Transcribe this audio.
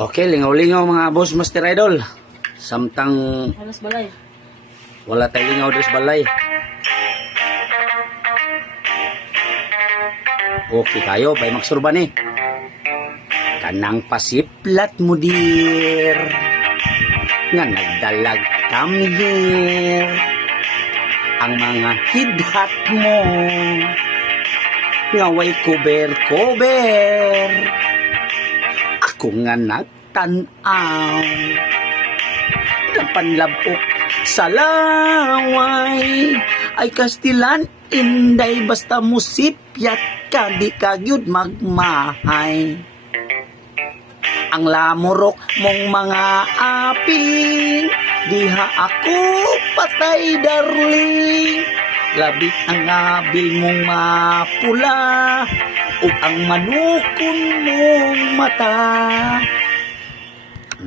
Okay, lingaw-lingaw mga boss master idol. Samtang Alas balay. wala tayo lingaw dres balay. Okay kayo, bay magsurban eh. Kanang pasiplat mo dir. Nga nagdalag come here. Ang mga hidhat mo. Nga way cover. Ako nga nagtanaw. Panlabok sa laway ay kastilan inday basta musipyat ka di kagyud magmahay. Ang lamurok mong mga aping diha ako patay darling. Labi ang abil mong mapula ug ang manukon mong mata